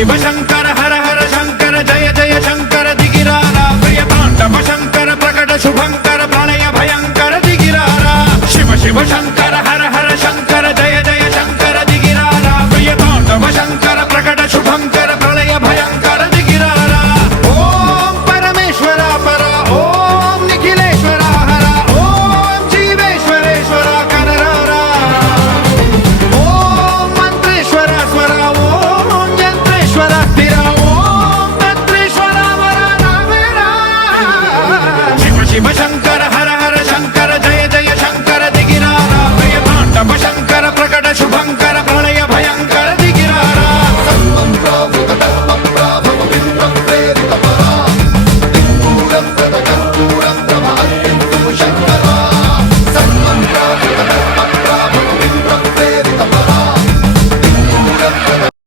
शिव शंकर हर हर शंकर जय जय शंकर दिगिरारा प्रिय तांडव शंकर प्रकट शुभंकर प्रणय भयंकर दिगिरारा शिव शिव शंकर